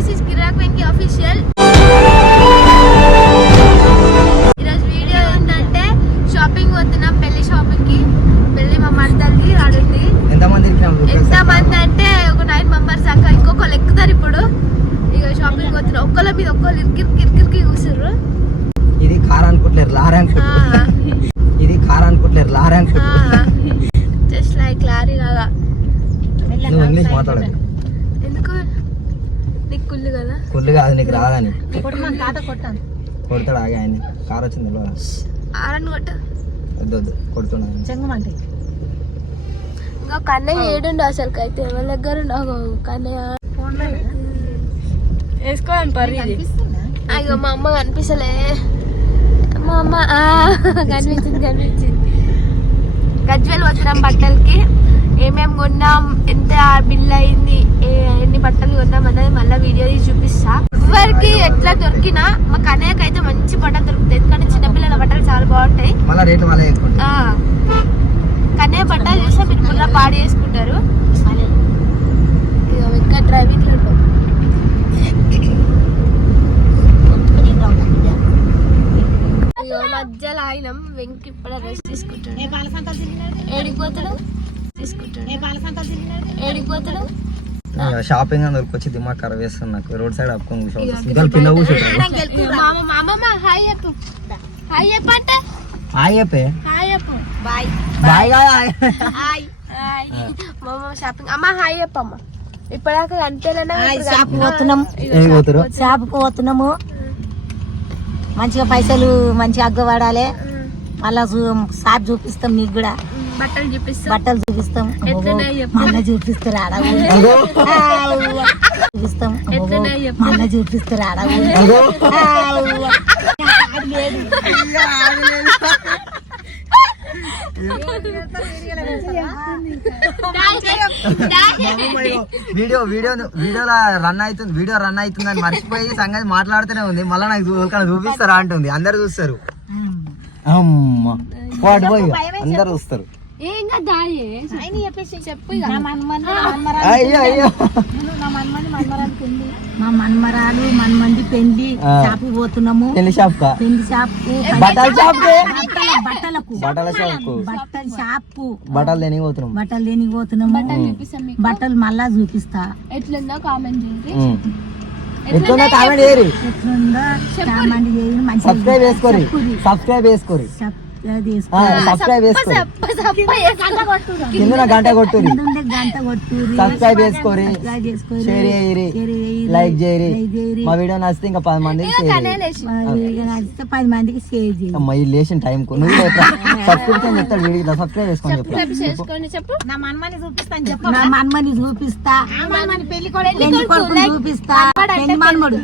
This is Kiraak Venky official. ఈరోజు video ఏంటంటే shopping పోతున్నాం, పెళ్లి షాపింగ్ కి. పెళ్లి మా మర్దల్ది ఆడుంది. ఎంతమంది అంటే ఒక 9 మెంబర్స్ దాకా. ఇంకొకళ్ళు ఎక్కుతారు ఇప్పుడు. ఇక షాపింగ్ పోతున్నాం. ఒక్కళ్ళ మీద ఒక్కళ్ళు ఇరికి కూర్చుర్రు. ఇది కార్ అనుకుంటలేరు, లారీ అనుకుంటారు. ఇది కార్ అనుకుంటలేరు, లారీ అనుకుంటారు. జస్ట్ లైక్ లారీ లాగా. నువ్వు ఇంగ్లీష్ మాట్లాడదు ఎందుకు? నీకు కుళ్ళు కదా? కుళ్ళు కాదు, నీకు రాదని. కొడతాడు ఆగి ఆయన కార్ వచ్చింది ఆరని కొట్టు. వద్దు కొడుతున్నాను చెంగమంటే. ఇంకా కన్నయ్య ఏడుండు అసలు అయితే ఎవరి దగ్గర నాకు కన్నయ్య వేసుకోవాలి పర్రీ. అయ్యో మా అమ్మ కనిపిస్తలే. మా అమ్మ కనిపించింది. గజ్వేల్ వచ్చినాం బట్టలకి. ఏమేమి కొన్నాం, ఎంత బిల్ అయింది, ఎన్ని బట్టలు కొన్నాం అన్నది మళ్ళీ వీడియో తీసి చూపిస్తా. ఎవరికి ఎట్లా దొరికినా మా కన్నయ్యకి అయితే మంచి బట్టలు దొరుకుతాయి. ఎందుకంటే చిన్నపిల్లల బట్టలు చాలా బాగుంటాయి. కన్నయ్య బట్టలు చూస్తే మీరు పుల్ల పాడు చేసుకుంటారు. ఇంకా డ్రైవింగ్ లో మధ్యలో ఆయనం వెంకి ఇప్పుడు రెస్ట్ తీసుకుంటాడు. ఏడిపోతాడు షాపింగ్ అందరికి వచ్చి దిమాగ్ ఖరాబ్ చేస్తుంది నాకు. రోడ్ సైడ్ అప్పుకొని పిల్ల కూర్చుంటారు. షాపింగ్ అమ్మ హాయ్ చెప్పమ్మ. ఇప్పటిదాకా అంతేనా? షాపుకు పోతున్నాము. మంచిగా పైసలు మంచిగా అగ్గవాడాలి. మళ్ళా షాప్ చూపిస్తాం, నీకు కూడా బట్టలు చూపిస్తాం. మళ్ళా చూపిస్తారు ఆడ చూపిస్తాం. మళ్ళా చూపిస్తారు ఆడ వీడియోలో రన్ అవుతుంది. వీడియో రన్ అవుతుందని మర్చిపోయి సంగతి మాట్లాడుతూనే ఉంది. మళ్ళీ నాకు చూపిస్తారా అంటుంది. అందరు చూస్తారు, అందరు చూస్తారు. మా మన్మరాలు మన్మంది పెళ్లి షాప్ పోతున్నాము. పెళ్లి షాప్ బట్టల షాప్ బట్టలు దేనికి పోతున్నాము. బట్టలు మళ్ళా చూపిస్తా. ఎట్లుందో కామెంట్ చేయండి. ఎట్లుందో కామెంట్ చేయరు. ఎట్లుందో కామెంట్ చేయరు. సబ్స్క్రైబ్ చేసుకోరి. సబ్స్క్రైబ్ చేసుకోరి. కింద గంట కొట్టురి. సబ్స్క్రైబ్ చేసుకోరి, షేర్ చేయరి, లైక్ చేయరి. మా వీడియో నచ్చితే ఇంకా 10 మందికి షేర్ అమ్మా. ఈ లేచిన టైం నువ్వు సబ్స్క్రిప్షన్ చెప్తాడు వీడియో. సబ్స్క్రైబ్ చేసుకొని చెప్పు. నా మన్మని చూపిస్తా. పెళ్లి కొడుకు చూపిస్తా. పెళ్లి మనమడు